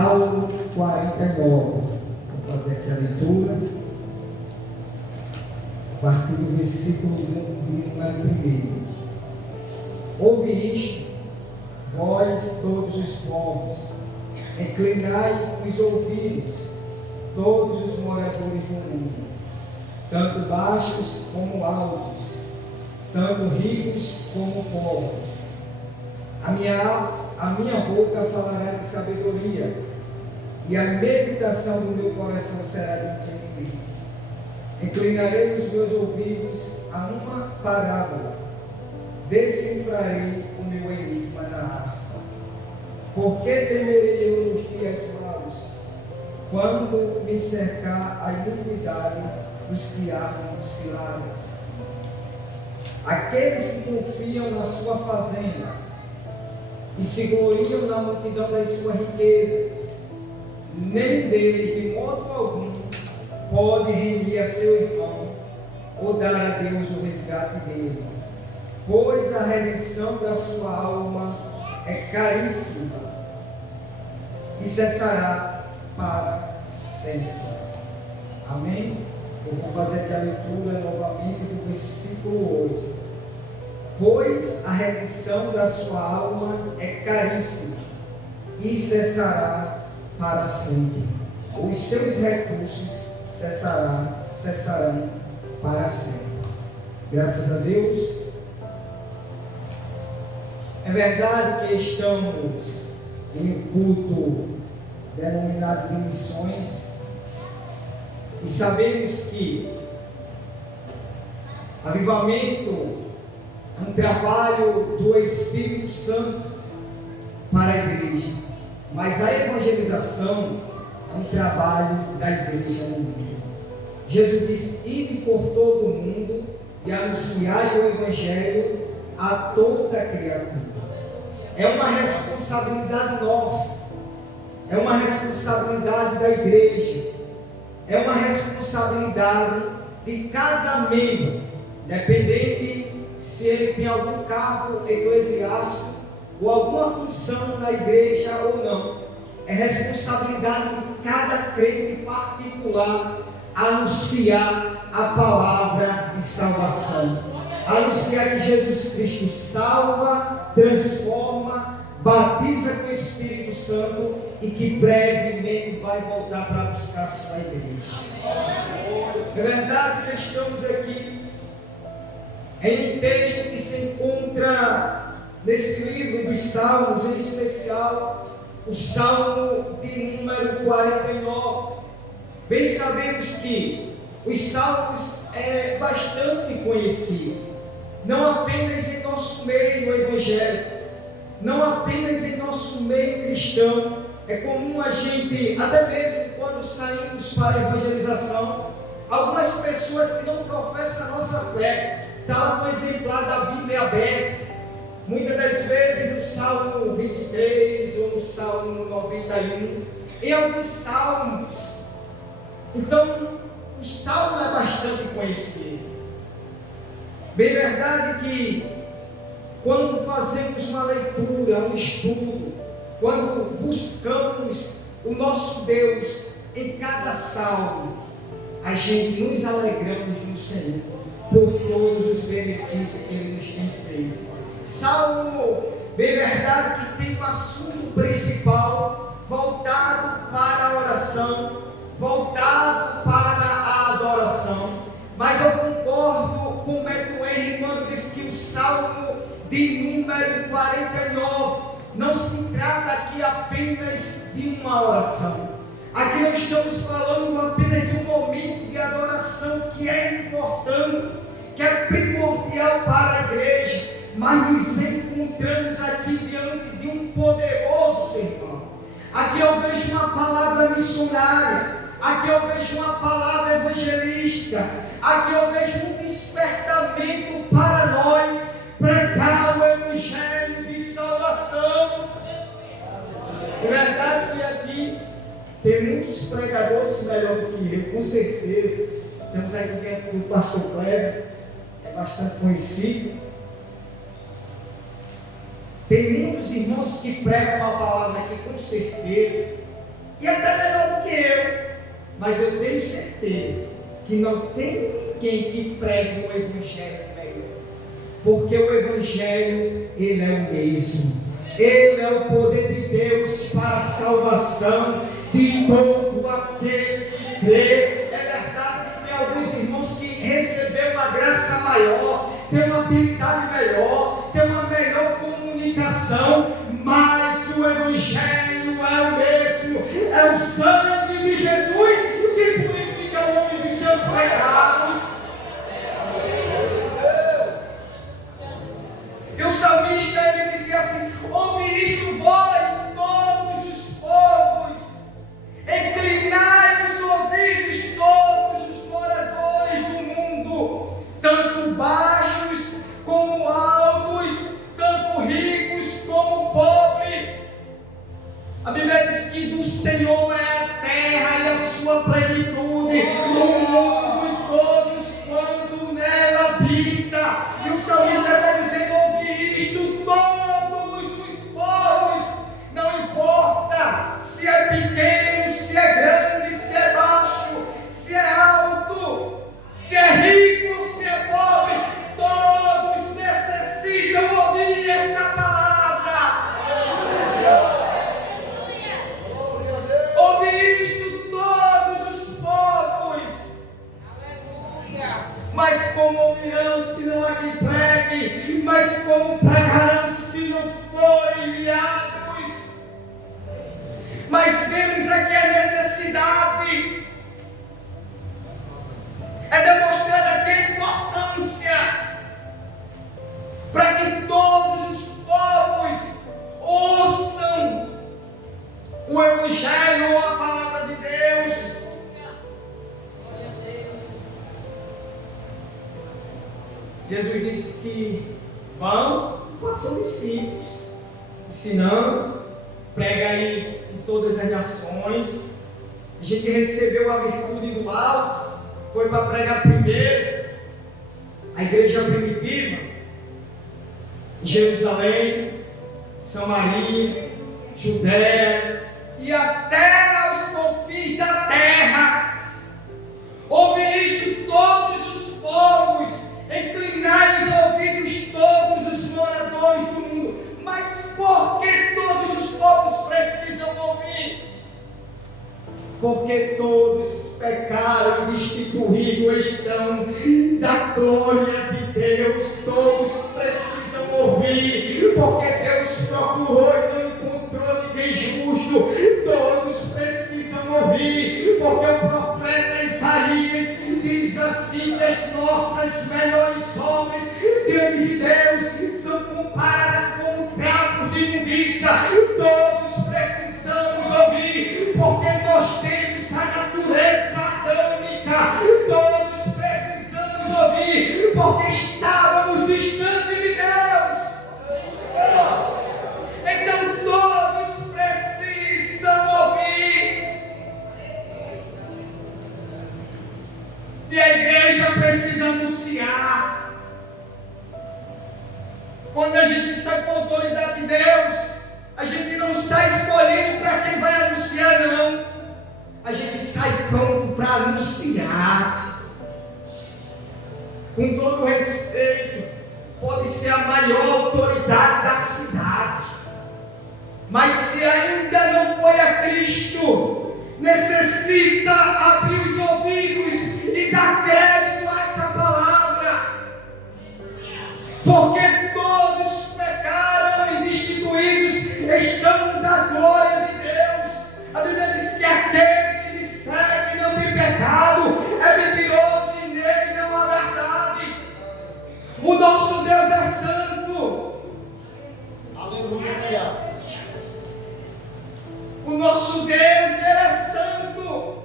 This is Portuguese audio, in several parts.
Salmo 49. Vou fazer aqui a leitura. A partir do versículo de número 1. Ouve isto, vós todos os povos, inclinai os ouvidos, todos os moradores do mundo, tanto baixos como altos, tanto ricos como pobres. A minha boca falará de sabedoria, e a meditação do meu coração será de entendimento. Inclinarei os meus ouvidos a uma parábola, decifrarei o meu enigma na harpa. Por que temerei eu nos dias maus, quando me cercar a iniquidade dos que armam ciladas? Aqueles que confiam na sua fazenda e se gloriam na multidão das suas riquezas, nem deles de modo algum pode render a seu irmão ou dar a Deus o resgate dele, pois a redenção da sua alma é caríssima e cessará para sempre. Amém? Eu vou fazer aqui a leitura novamente do versículo 8. Pois a redenção da sua alma é caríssima e cessará para sempre. Os seus recursos cessarão para sempre. Graças a Deus. É verdade que estamos em um culto denominado de missões e sabemos que avivamento é um trabalho do Espírito Santo para a igreja, mas a evangelização é um trabalho da igreja no mundo. Jesus disse: ide por todo o mundo e anunciai o Evangelho a toda criatura. É uma responsabilidade nossa, é uma responsabilidade da igreja, é uma responsabilidade de cada membro, independente se ele tem algum cargo eclesiástico ou alguma função na igreja ou não. É responsabilidade de cada crente particular anunciar a palavra de salvação, anunciar que Jesus Cristo salva, transforma, batiza com o Espírito Santo e que brevemente vai voltar para buscar a sua igreja. É verdade que estamos aqui em um texto que se encontra nesse livro dos Salmos, em especial o Salmo de número 49. Bem sabemos que os Salmos é bastante conhecido, não apenas em nosso meio evangélico, não apenas em nosso meio cristão. É comum a gente, até mesmo quando saímos para a evangelização, algumas pessoas que não professam a nossa fé, está lá com o exemplar da Bíblia aberta, muitas das vezes no Salmo 23 ou no Salmo 91, em alguns salmos. Então, o Salmo é bastante conhecido. Bem verdade que quando fazemos uma leitura, um estudo, quando buscamos o nosso Deus em cada salmo, a gente nos alegramos no Senhor por todos os benefícios que Ele nos tem feito. Salmo, bem verdade que tem um assunto principal voltado para a oração, voltado para a adoração. Mas eu concordo com o Beto Henry quando diz que o Salmo de número 49 não se trata aqui apenas de uma oração. Aqui não estamos falando apenas de um momento de adoração que é importante, que é primordial para a igreja, mas nos encontramos aqui diante de um poderoso sermão. Aqui eu vejo uma palavra missionária, aqui eu vejo uma palavra evangelística, aqui eu vejo um despertamento para nós pregar o Evangelho de salvação. É verdade que aqui tem muitos pregadores melhor do que eu, com certeza. Temos aqui dentro do pastor Kleber, é bastante conhecido. Tem muitos irmãos que pregam uma palavra aqui, com certeza. e até melhor do que eu, mas eu tenho certeza que não tem ninguém que pregue o Evangelho melhor, porque o Evangelho, ele é o mesmo, ele é o poder de Deus para a salvação de todo aquele que crê. É verdade que tem alguns irmãos que receberam uma graça maior, tem uma habilidade melhor, tem uma melhor comunicação, mas o Evangelho é o mesmo, é o sangue de Jesus que purifica o homem dos seus pecados. E o salmista, ele dizia assim: ouve isto vós, todos os povos, inclinai os ouvidos, todos os moradores do mundo, tanto baixos como altos, tanto ricos como pobres. A Bíblia diz que do Senhor é a terra e a sua plenitude, o mundo e todos quanto nela habita. E o salmista está dizendo: ouve isto, todos os povos, não importa se é pequeno, se é grande, se é baixo, se é alto, se é rico ou se é pobre, todos necessitam ouvir esta palavra. Ouve isto, todos os povos. Mas como ouvirão se não há quem pregue? Mas como pregarão se não forem enviados? Mas vemos aqui a necessidade. É demonstrada aqui a importância para que todos os povos ouçam o Evangelho ou a palavra de Deus. Jesus disse que vão, façam discípulos, ensinando, prega aí em todas as nações. A gente recebeu a virtude do alto, foi para pregar primeiro a igreja primitiva em Jerusalém, Samaria, Judéia e até aos confins da terra. Ouve isto, todos os povos, inclinai os ouvidos, todos os moradores do mundo. Mas por que todos os povos precisam ouvir? Porque todos pecaram e destituídos estão da glória de Deus. Todos precisam ouvir, porque Deus procurou e não encontrou ninguém justo. Todos precisam ouvir, porque o profeta Isaías diz assim: as nossas melhores obras diante de Deus são comparadas com trapos de imundícia. Todos precisamos ouvir, porque nós temos a natureza adâmica. Todos precisamos ouvir, porque estávamos distantes de Deus. Então todos precisam ouvir. E a igreja precisa anunciar. Quando a gente sai com a autoridade de Deus, a gente não sai escolhendo para quem vai anunciar, não. A gente sai pronto para anunciar. Com todo respeito, pode ser a maior autoridade da cidade, mas se ainda não foi a Cristo, necessita abrir os ouvidos e dar crédito a essa palavra, porque todos pecaram e destituídos estão da glória de Deus. A Bíblia diz que aquele que disser que não tem pecado é mentiroso e nele não há verdade. O nosso Deus é santo. Aleluia. O nosso Deus, ele é santo.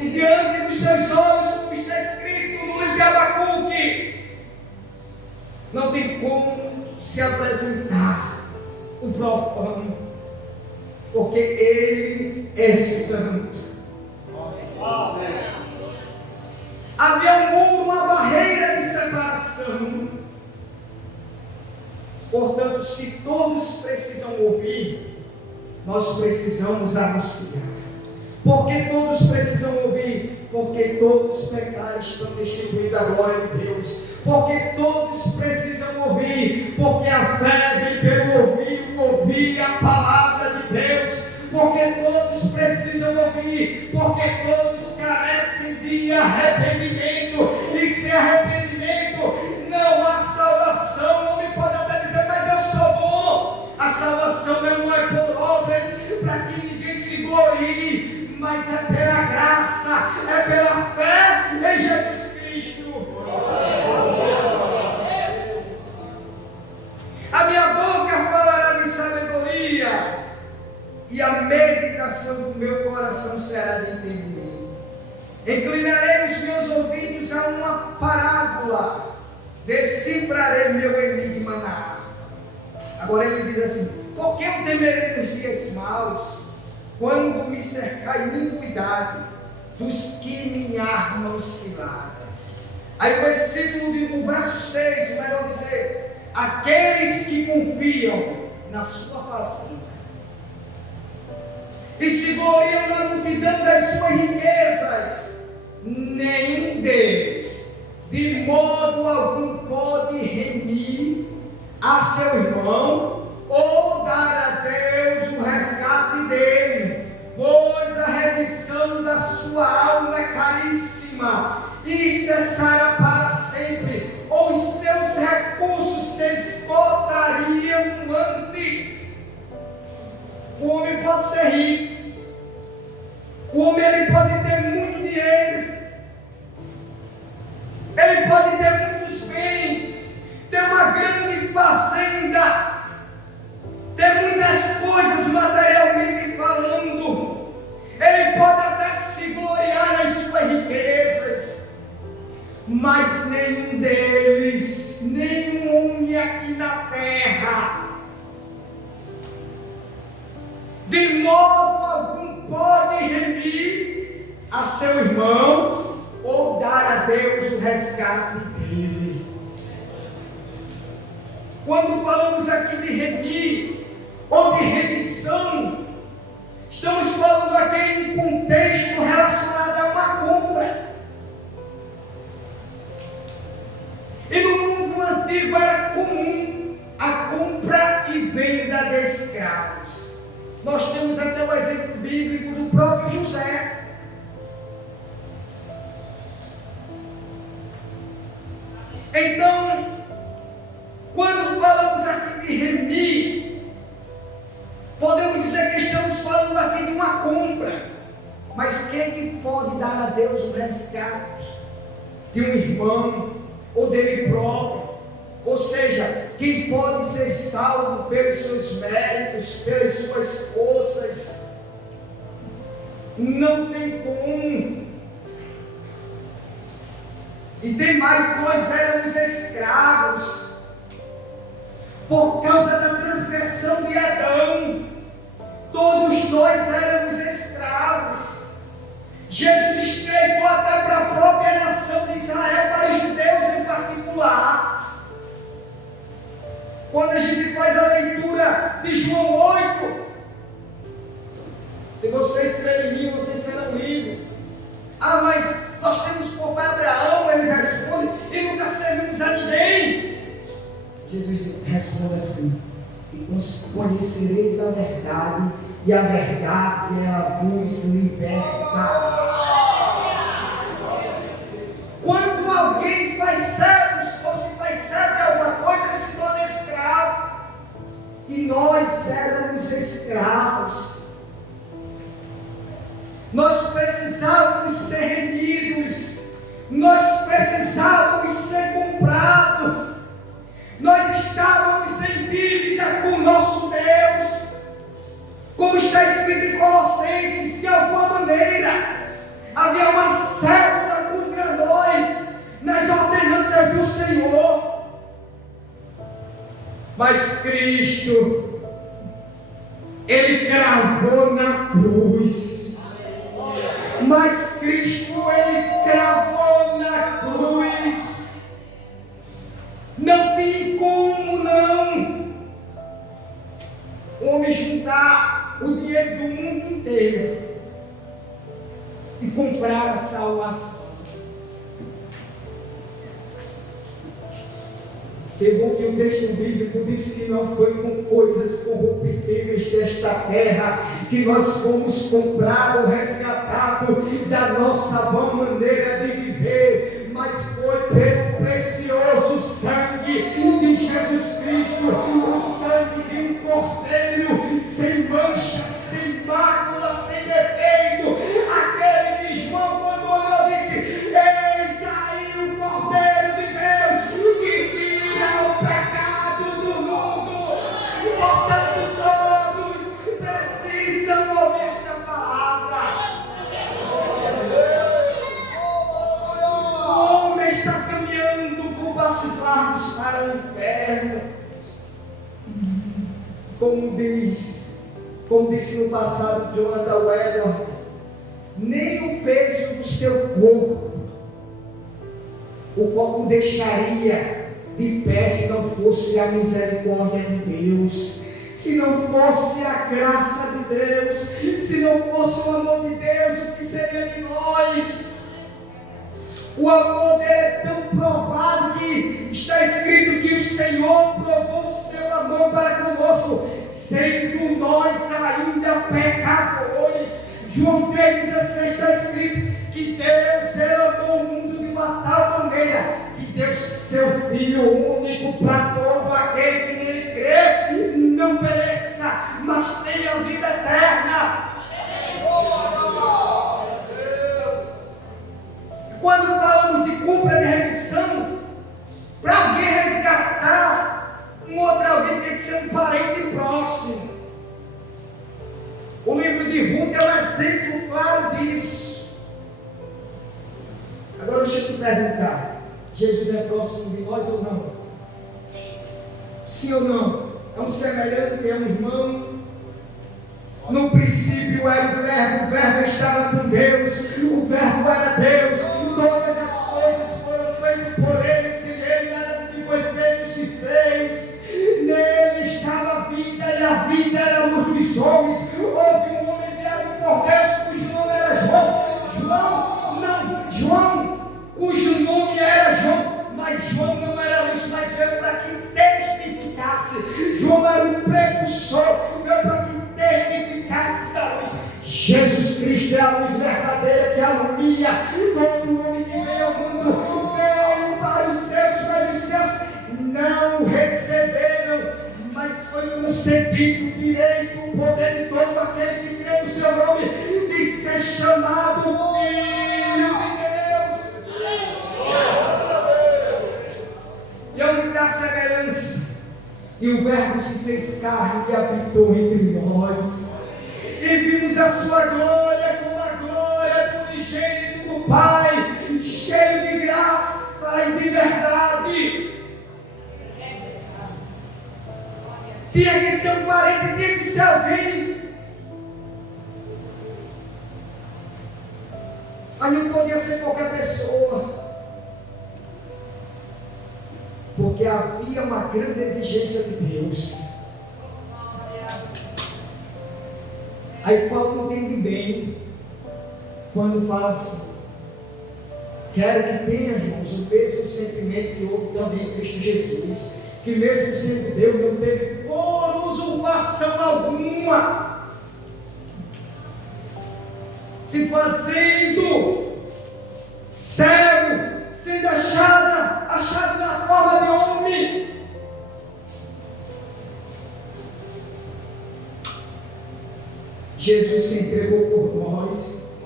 E diante dos seus olhos, como está escrito no livro de Abacuque, não tem como se apresentar um profano, porque ele é santo. Havia um muro, uma barreira de separação. Portanto, se todos precisam ouvir, nós precisamos anunciar. Porque todos precisam ouvir, porque todos pecaram, estão destituídos da glória de Deus. Porque todos precisam ouvir, porque a fé vem pelo ouvir a palavra de Deus. Porque todos precisam ouvir, porque todos carecem de arrependimento, e sem arrependimento não há salvação. O homem pode até dizer, mas eu sou bom. A salvação não é por obras, para que ninguém se glorie, mas é pela graça, é pela fé em Jesus Cristo. A minha boca falará de sabedoria, e a meditação do meu coração será de entendimento. Inclinarei os meus ouvidos a uma parábola, decifrarei meu enigma na água. Agora ele diz assim: por que eu temerei nos dias maus, quando me cercar iniquidade dos que me armam ciladas? Aí o verso 6, o melhor dizer, aqueles que confiam na sua fazenda e se gloriam na multidão das suas riquezas, nenhum deles de modo algum pode remir a seu irmão ou dar a Deus o resgate dele, pois a remissão da sua alma é caríssima e cessará para sempre, ou os seus recursos se esgotariam antes. O homem pode ser rico, o homem ele pode ter muito dinheiro, ele pode ter muitos bens, ter uma grande fazenda, ter muitas coisas materialmente falando, ele pode até se gloriar nas suas riquezas, mas nenhum deles, nenhum homem aqui na terra, de modo algum pode remir a seu irmão ou dar a Deus o resgate dele. Quando falamos aqui de remir ou de remissão, estamos falando aqui em um contexto relacionado a uma compra. E no mundo antigo era comum a compra e venda de escravos. Nós temos até o exemplo bíblico do próprio José. Então, quando falamos aqui de remir, podemos dizer que estamos falando aqui de uma compra. Mas quem é que pode dar a Deus o resgate de um irmão ou dele próprio? Ou seja, quem pode ser salvo pelos seus méritos, pelas suas forças? Não tem como. E tem mais, nós éramos escravos por causa da transgressão de Adão. Todos nós éramos escravos. Jesus estreitou até para a própria nação de Israel, para os judeus em particular. Quando a gente faz a leitura de João 8, se vocês crerem em mim, vocês serão livres. Ah, mas nós temos por pai Abraão, eles respondem, e nunca servimos a ninguém. Jesus responde assim: e conhecereis a verdade, e a verdade ela vos liberta. Quando alguém faz servos, ou se faz servo de alguma coisa, ele se torna escravo. E nós éramos escravos. Nós precisávamos ser remidos, nós precisávamos ser comprados, nós estávamos em dívida com o nosso Deus, como está escrito em Colossenses. De alguma maneira havia uma cédula contra nós nas ordenanças do Senhor, mas Cristo, Ele cravou na cruz. Mas Cristo, Ele cravou na cruz. Não tem como não o homem juntar o dinheiro do mundo inteiro e comprar a salvação. Que bom que o texto bíblico disse que não foi com coisas corruptíveis desta terra que nós fomos comprados, resgatados da nossa vã maneira de viver, mas foi pelo precioso sangue de Jesus Cristo, o sangue de um cordeiro sem mancha, sem mácula, sem defeito, aquele que João, quando olhou, disse: eis aí o cordeiro de Deus que tira o pecado do mundo. Portanto, todos precisam ouvir esta palavra. O homem está caminhando com passos largos para o inferno. Como disse no passado Jonathan Edwards, nem o peso do seu corpo o deixaria de pé se não fosse a misericórdia de Deus, se não fosse a graça de Deus, se não fosse o amor de Deus, o que seria de nós? O amor dele é tão provado que está escrito que o Senhor provou o seu amor para conosco, sendo nós ainda pecadores. João 3,16 está escrito que Deus amou o mundo de uma tal maneira que deu seu Filho único para todo aquele que nele crê, não pereça, mas tenha vida eterna. Quando falamos de compra de remissão, para alguém resgatar um outro alguém tem que ser um parente próximo. O livro de Ruth é um exemplo claro disso. Agora deixa eu te perguntar: Jesus é próximo de nós ou não? Sim ou não? É um semelhante, é um irmão. No princípio era o Verbo estava com Deus, o Verbo era Deus, todas as coisas foram feitas por Ele, sem Ele nada do que foi feito se fez. Nele estava a vida e a vida era a luz dos homens. Houve um homem enviado por Deus cujo nome era João, cujo nome era João, mas João não era luz, mas veio para que testificasse. João era um precursor, veio para que testificasse da luz. Jesus Cristo é a luz verdadeira que alumia todo homem que veio ao mundo. Veio para os seus, mas os seus não receberam, mas foi concedido o direito, o poder de todo aquele que crê no seu nome, de ser chamado Filho de Deus. E onde está a semelhança? E o Verbo se fez carne e habitou entre nós. E vimos a sua glória como a glória do unigênito do Pai, cheio de graça e de verdade. Tinha que ser um parente, tinha que ser alguém. Mas não podia ser qualquer pessoa. Porque havia uma grande exigência de Deus. Aí Paulo entende bem quando fala assim: quero que tenha, irmãos, o mesmo sentimento que houve também em Cristo Jesus, que mesmo sendo Deus não teve por usurpação alguma, se fazendo cego, sendo achado na forma de homem. Jesus se entregou por nós,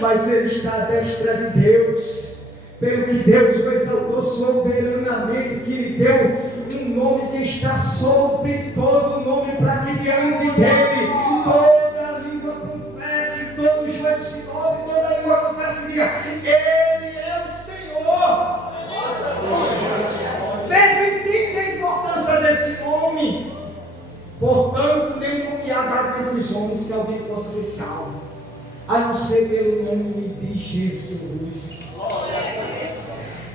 mas Ele está à destra de Deus, pelo que Deus o exaltou soberanamente, que lhe deu um nome que está sobre todo nome, para que diante dele toda língua confesse, todo joelho se dobre, toda língua confesse e diga: Ele é o Senhor. Pedro entende a importância desse nome. Portanto, nem nomeado entre os homens que alguém possa ser salvo, a não ser pelo nome de Jesus.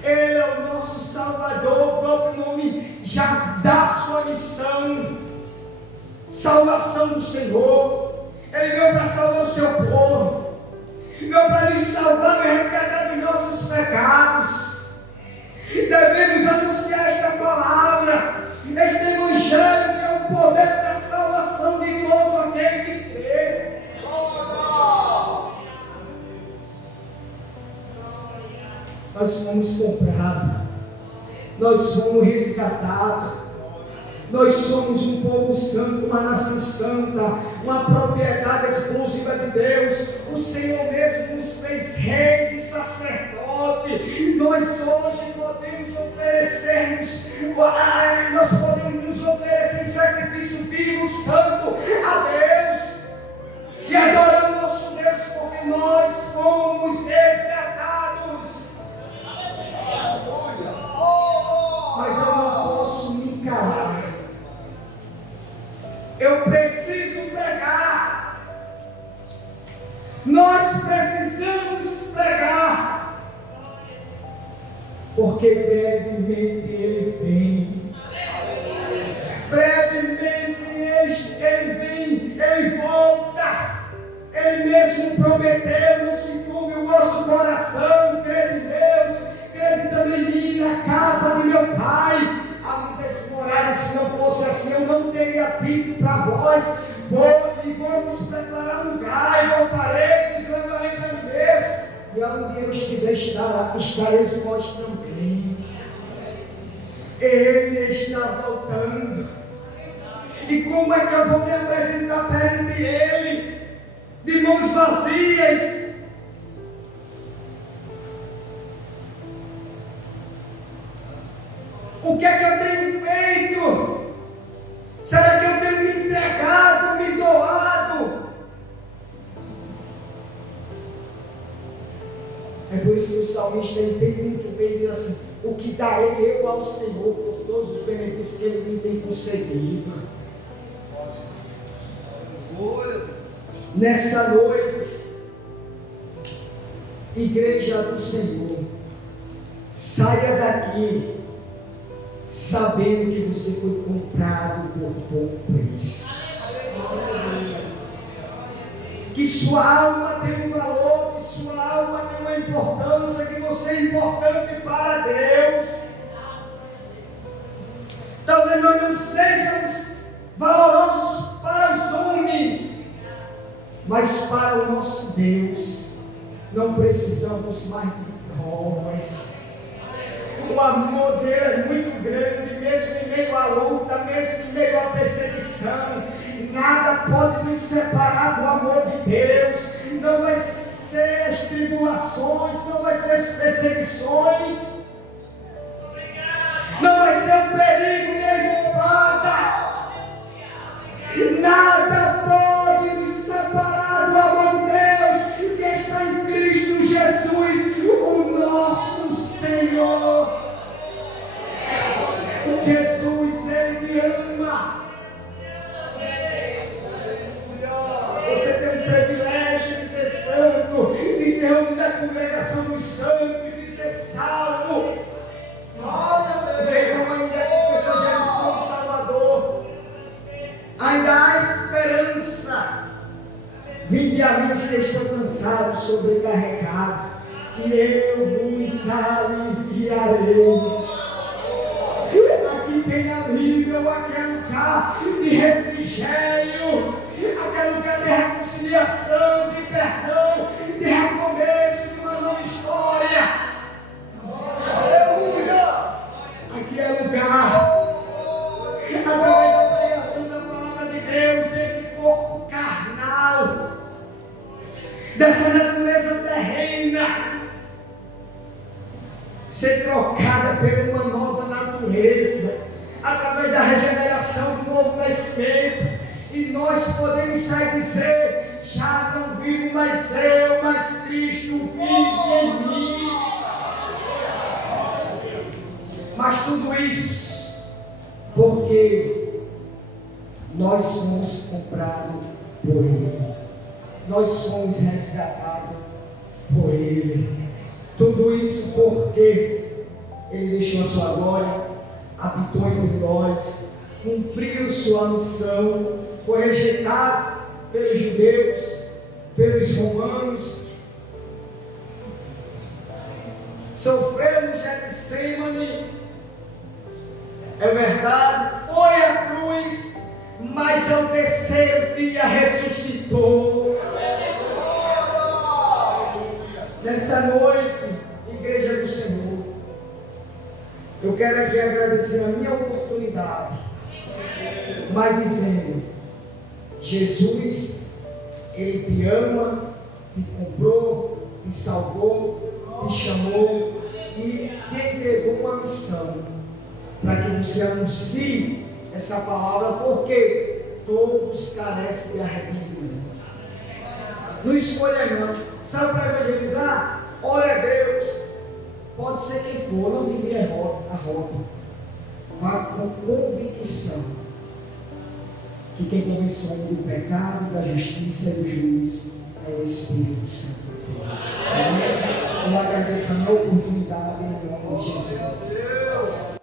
Ele é o nosso Salvador, o próprio nome já dá sua missão. salvação do Senhor. Ele veio para salvar o seu povo, veio para nos salvar e resgatar dos nossos pecados. Devemos anunciar esta palavra, este evangelho, que é o poder da salvação de todo aquele que crê. Nós fomos comprados, nós fomos resgatados, nós somos um povo santo, uma nação santa, uma propriedade exclusiva de Deus. O Senhor mesmo nos fez reis e sacerdotes. Nós hoje podemos nos oferecer em sacrifício vivo, santo a Deus, e adorar o nosso Deus, porque nós fomos resgatados. Mas eu não posso me calar. Eu preciso pregar. Nós precisamos pregar. Porque brevemente Ele vem. Brevemente Ele vem. Ele volta. Ele mesmo prometeu. Não se turbe o vosso coração. Crede em Deus. Crede também em mim, na casa de meu Pai. Há muitas moradas. Se não fosse assim, eu não teria dito para vós: vamos preparar um lugar, e voltarei, nos levarei para mim mesmo. E onde eu estiver, estareis vós também. Ele está voltando. E como é que eu vou me apresentar perante Ele? De mãos vazias. O que é que eu tenho feito? Será que eu tenho me entregado, me doado? É por isso que o salmista entende muito bem e diz assim: o que darei eu ao Senhor por todos os benefícios que Ele me tem concedido? Nessa noite, igreja do Senhor, saia daqui sabendo que você foi comprado por pouco preço. Que sua alma tem um valor, que sua alma tem uma importância, que você é importante para Deus. Talvez nós não sejamos valorosos para os homens, mas para o nosso Deus não precisamos mais de provas. O amor dele é muito grande, mesmo em meio à luta, mesmo em meio à perseguição. Nada pode nos separar do amor de Deus. Não vai ser as tribulações, não vai ser as perseguições, não vai ser o perigo nem a espada. Nada pode nos separar do amor de Deus que está em Cristo Jesus, o nosso Senhor. Jesus, Ele me ama. Você tem o privilégio de ser santo, de ser reunido na congregação dos santos, de ser salvo. Então ainda que você já está como Salvador, ainda há esperança. Vinde a mim os que estão cansados, sobrecarregados, e eu vos aliviarei. Aqui tem alívio, aqui é lugar de refrigério, aqui é lugar de reconciliação, de perdão, de recomeço, de uma nova história. Aleluia! Aqui é lugar, através da pregação da palavra de Deus, desse corpo carnal, dessa natureza terrena, ser trocada por uma nova natureza, através da regeneração do novo nascimento, e nós podemos sair e dizer: já não vivo mais eu, mas Cristo vive em mim. Mas tudo isso porque nós fomos comprados por Ele, nós fomos resgatados por Ele. Tudo isso porque Ele deixou a sua glória, habitou entre nós, cumpriu sua missão, foi rejeitado pelos judeus, pelos romanos, sofreu no Getsemane, é verdade, foi à cruz, mas ao terceiro dia ressuscitou. Nessa noite, igreja do Senhor, eu quero aqui agradecer a minha oportunidade, mas dizendo: Jesus, Ele te ama, te comprou, te salvou, te chamou e te entregou uma missão para que você anuncie essa palavra, porque todos carecem de arrependimento. Não escolha não. Sabe para evangelizar? Ore a Deus. Pode ser quem for, não desvie a rota. Vá com convicção que quem convence o homem do pecado, da justiça e do juízo é o Espírito Santo de Deus. Eu agradeço a minha oportunidade em nome de Jesus.